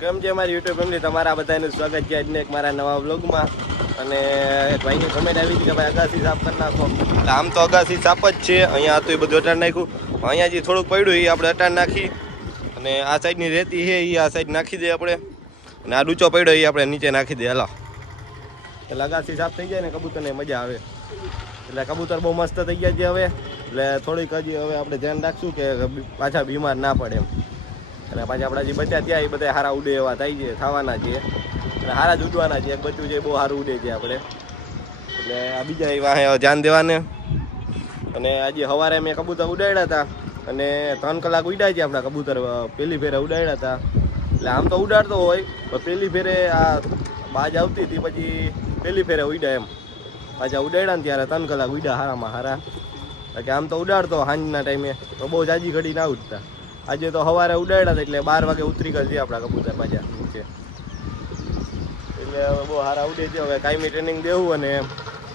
કેમ છે મારી યુટ્યુબ ફેમિલી? તમારા બધાનું સ્વાગત છે આજને એક મારા નવા વ્લોગમાં. અને ભાઈની કમેન્ટ આવી હતી કે ભાઈ અગાસી સાફ કરી નાખો. આમ તો અગાસી સાફ જ છે. અહીંયા હતું એ બધું અટાણ નાખ્યું. અહીંયા જે થોડુંક પડ્યું એ આપણે અટાણ નાખી. અને આ સાઈડની રેતી છે, એ આ સાઈડ નાખી દે આપણે. અને આ ડૂચો પડ્યો એ આપણે નીચે નાખી દે. હલા. એટલે અગાસી સાફ થઈ જાય ને કબૂતરને મજા આવે. એટલે કબૂતર બહુ મસ્ત થઈ ગયા છે હવે. એટલે થોડીક હજી હવે આપણે ધ્યાન રાખશું કે પાછા બીમાર ના પડે એમ. અને પાછા આપણા જે બચ્યા ત્યાં એ બધા સારા ઉડે એવા થાય છે, થવાના છે. અને સારા જ ઉડવાના છે બચ્ચું છે બહુ સારું ઉડે છે આપણે. એટલે આ બીજા એ વાહે ધ્યાન દેવાને. અને આજે સવારે મેં કબૂતર ઉડાડ્યા હતા. અને ત્રણ કલાક ઉડાય છે આપણા કબૂતર પહેલી ફેરે ઉડાડ્યા હતા. એટલે આમ તો ઉડાડતો હોય, પણ પહેલી ફેરે આ બાજ આવતી હતી, પછી પહેલી ફેરે ઉડ્યા એમ. પાછા ઉડાડ્યા ને ત્યારે ત્રણ કલાક ઉડ્યા હારામાં હારા. કે આમ તો ઉડાડતો સાંજના ટાઈમે, તો બહુ જાજી ઘડી ના ઉડતા. આજે તો સવારે ઉડાડ્યા હતા એટલે બાર વાગે ઉતરી ગયા છે આપણા કબૂતર પાછા નીચે. એટલે બહુ સારા ઉડે છે. હવે કાયમી ટ્રેનિંગ દેવું અને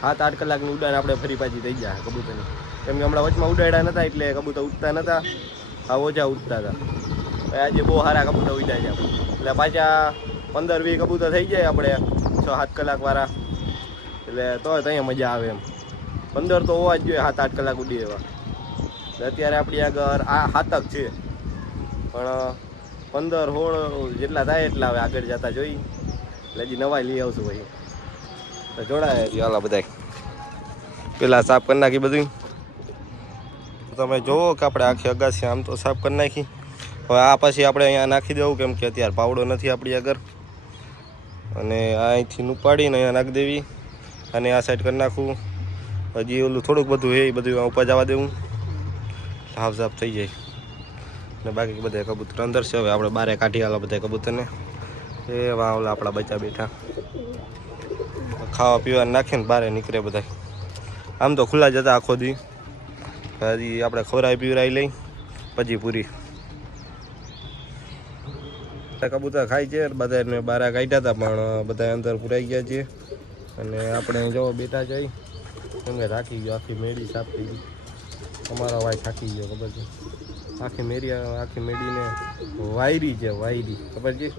સાત આઠ કલાકની ઉડાન આપણે ફરી પાછી થઈ જાય કબૂતરની. કેમ કે હમણાં વચમાં ઉડાડ્યા નતા એટલે કબૂતર ઉડતા નતા, આ ઓછા ઉડતા હતા. આજે બહુ સારા કબૂતર ઉડ્યા છે એટલે પાછા પંદર વીસ કબૂતર થઈ જાય આપણે છ સાત કલાક વાળા એટલે તો ત્યાં મજા આવે એમ. પંદર તો હોવા જ જોઈએ સાત આઠ કલાક ઉડી એવા. અત્યારે આપણી આગળ આ હાતક છે. પણ પંદર, સોળ જેટલા થાય એટલા હવે આગળ જતા જોઈ. એટલે હજી નવાઈ લઈ આવશું ભાઈ તો જોડાય હાલા બધા પેલા સાફ કરી નાખી બધું તમે જોવો કે આપણે આખી અગાસી આમ તો સાફ કરી નાખી. હવે આ પછી આપણે અહીંયા નાખી દેવું કેમ કે અત્યારે પાવડો નથી આપણી આગળ. અને આ અહીંથી ઉપાડીને અહીંયા નાખી દેવી. અને આ સાઈડ કરી નાખવું હજી ઓલું થોડુંક બધું એ બધું ઉપર જવા દેવું. સાફ સાફ થઈ જાય. ને બાકી બધા કબૂતર અંદર છે. હવે આપણે બારે કાઢી આવેલા બધા કબૂતરને. એ વાવલા આપણા બચ્ચા બેઠા. ખાવા પીવા નાખીને બારે નીકળે બધા. આમ તો ખુલ્લા જતા આખો દી. હજી આપણે ખવરાઈ પીવરાઈ લઈ. પછી પૂરી. કબૂતર ખાય છે બધાને બારા કાઢ્યા હતા, પણ બધા અંદર પુરાઈ ગયા છે. અને આપણે જો બેટા જઈ કે થાકી ગયો, આખી મેળી સાફ થઈ ગઈ. અમારા ભાઈ થાકી ગયો, ખબર છે. આખી મેરી આખી મેડીને વાયરી છે, વાયરી. ખબર છે?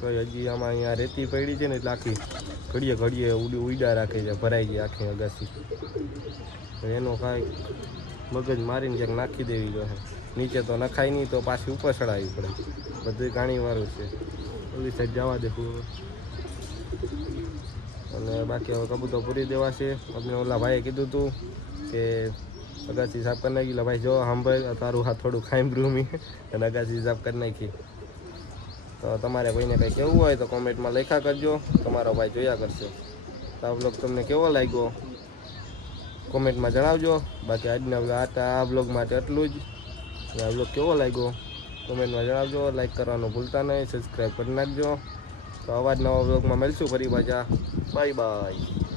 કોઈ હજી આમાં અહીંયા રેતી પડી છે ને એટલે આખી ઘડીએ ઘડીએ ઉડી ઉડા રાખે છે, ભરાઈ ગઈ આખી અગાસી. એનો કાંઈ મગજ મારીને ક્યાંક નાખી દેવી જોઈએ. નીચે તો નખાય નહીં, તો પાછી ઉપર ચડાવવી પડે. બધું કાણીવાળું છે. ઓલી સાઈડ જવા દે અને બાકી હવે કબૂતર પૂરી દેવા છે આપણે ઓલા ભાઈએ કીધું હતું કે અગાસી સાફ કરી નાખી. ભાઈ, જો સાંભળ તારું હાથ થોડું ખાઈ રૂમી અને અગાસી સાફ કરી નાખી. તો તમારે કોઈને કંઈ કહેવું હોય તો કોમેન્ટમાં લખ્યા કરજો. તમારો ભાઈ જોયા કરશે. તો આ બ્લોગ તમને કેવો લાગ્યો? કોમેન્ટમાં જણાવજો. બાકી આજના આ બ્લોગ માટે એટલું જ. આ બ્લોગ કેવો લાગ્યો? કોમેન્ટમાં જણાવજો. લાઈક કરવાનું ભૂલતા નહીં. સબસ્ક્રાઈબ કરી નાખજો. તો અવાજ નવા બ્લોગમાં મળશું ફરી પાછા. Bye bye